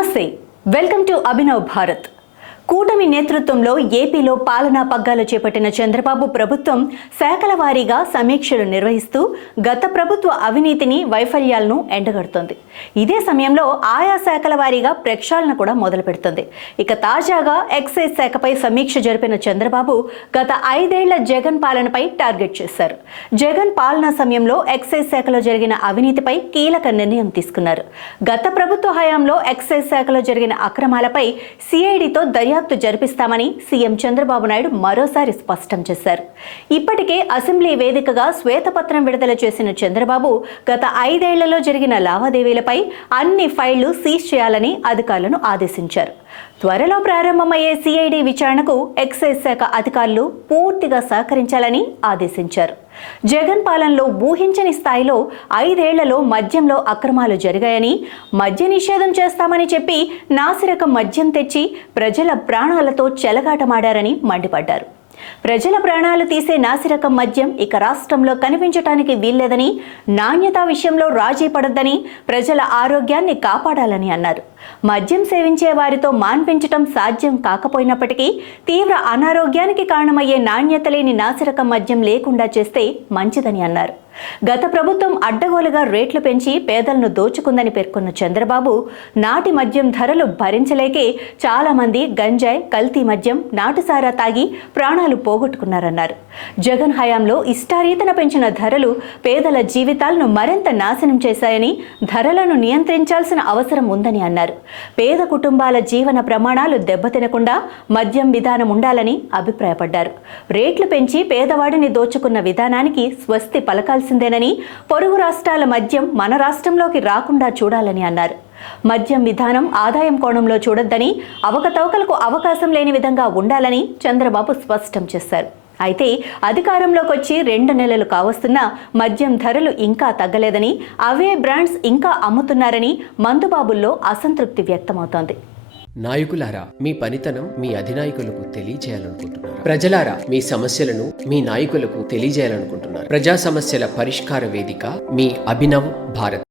నమస్తే, welcome to Abhinav Bharat. కూటమి నేతృత్వంలో ఏపీలో పాలనా పగ్గాలు చేపట్టిన చంద్రబాబు ప్రభుత్వం శాఖల వారీగా సమీక్షలు నిర్వహిస్తూ గత ప్రభుత్వ అవినీతిని, వైఫల్యాలను ఎండగడుతోంది. ఇదే సమయంలో ఆయా శాఖల వారీగా ప్రక్షాళన కూడా మొదలు పెడుతుంది. ఇక తాజాగా ఎక్సైజ్ శాఖపై సమీక్ష జరిపిన చంద్రబాబు గత 5 ఏళ్ల జగన్ పాలనపై టార్గెట్ చేశారు. జగన్ పాలనా సమయంలో ఎక్సైజ్ శాఖలో జరిగిన అవినీతిపై కీలక నిర్ణయం తీసుకున్నారు. గత ప్రభుత్వ హయాంలో ఎక్సైజ్ శాఖలో జరిగిన అక్రమాలపై సిఐడితో దర్యాప్తు జరిపిస్తామని సీఎం చంద్రబాబు నాయుడు మరోసారి స్పష్టం చేశారు. ఇప్పటికే అసెంబ్లీ వేదికగా శ్వేతపత్రం విడుదల చేసిన చంద్రబాబు గత 5 ఏళ్లలో జరిగిన లావాదేవీలపై అన్ని ఫైళ్లు సీజ్ చేయాలని అధికారులను ఆదేశించారు. త్వరలో ప్రారంభమయ్యే సిఐడి విచారణకు ఎక్సైజ్ శాఖ అధికారులు పూర్తిగా సహకరించాలని ఆదేశించారు. జగన్ పాలనలో ఊహించని స్థాయిలో 5 ఏళ్లలో మద్యంలో అక్రమాలు జరిగాయని, మద్య నిషేధం చేస్తామని చెప్పి నాసిరకం మద్యం తెచ్చి ప్రజల ప్రాణాలతో చెలగాటమాడారని మండిపడ్డారు. ప్రజల ప్రాణాలు తీసే నాసిరకం మద్యం ఇక రాష్ట్రంలో కనిపించటానికి వీల్లేదని, నాణ్యత విషయంలో రాజీ పడొద్దని, ప్రజల ఆరోగ్యాన్ని కాపాడాలని అన్నారు. మద్యం సేవించే వారితో మాన్పించటం సాధ్యం కాకపోయినప్పటికీ తీవ్ర అనారోగ్యానికి కారణమయ్యే నాణ్యత లేని నాసిరకం మద్యం లేకుండా చేస్తే మంచిదని అన్నారు. గత ప్రభుత్వం అడ్డగోలుగా రేట్లు పెంచి పేదలను దోచుకుందని పేర్కొన్న చంద్రబాబు, నాటి మద్యం ధరలు భరించలేకే చాలా మంది గంజాయి, కల్తీ మద్యం, నాటుసారా తాగి ప్రాణాలు పోగొట్టుకున్నారన్నారు. జగన్ హయాంలో ఇష్టారీతన పెంచిన ధరలు పేదల జీవితాలను మరింత నాశనం చేశాయని, ధరలను నియంత్రించాల్సిన అవసరం ఉందని అన్నారు. పేద కుటుంబాల జీవన ప్రమాణాలు దెబ్బతినకుండా మద్యం విధానం ఉండాలని అభిప్రాయపడ్డారు. రేట్లు పెంచి పేదవాడిని దోచుకున్న విధానానికి స్వస్తి పలకాల్సిందేనని, పొరుగు రాష్ట్రాల మద్యం మన రాష్ట్రంలోకి రాకుండా చూడాలని అన్నారు. మద్యం విధానం ఆదాయం కోణంలో చూడొద్దని, అవకతవకలకు అవకాశం లేని విధంగా ఉండాలని చంద్రబాబు స్పష్టం చేశారు. అయితే అధికారంలోకి వచ్చి 2 నెలలు కావస్తున్నా మద్యం ధరలు ఇంకా తగ్గలేదని, అవే బ్రాండ్స్ ఇంకా అమ్ముతున్నారని మందుబాబుల్లో అసంతృప్తి వ్యక్తమవుతోంది. నాయకులారా, మీ పనితనం మీ అధినాయకులకు తెలియజేయాలనుకుంటున్నారు. ప్రజలారా, మీ సమస్యలను మీ నాయకులకు తెలియజేయాలనుకుంటున్నారు. ప్రజా సమస్యల పరిష్కార వేదిక మీ అభినవ్ భారత్.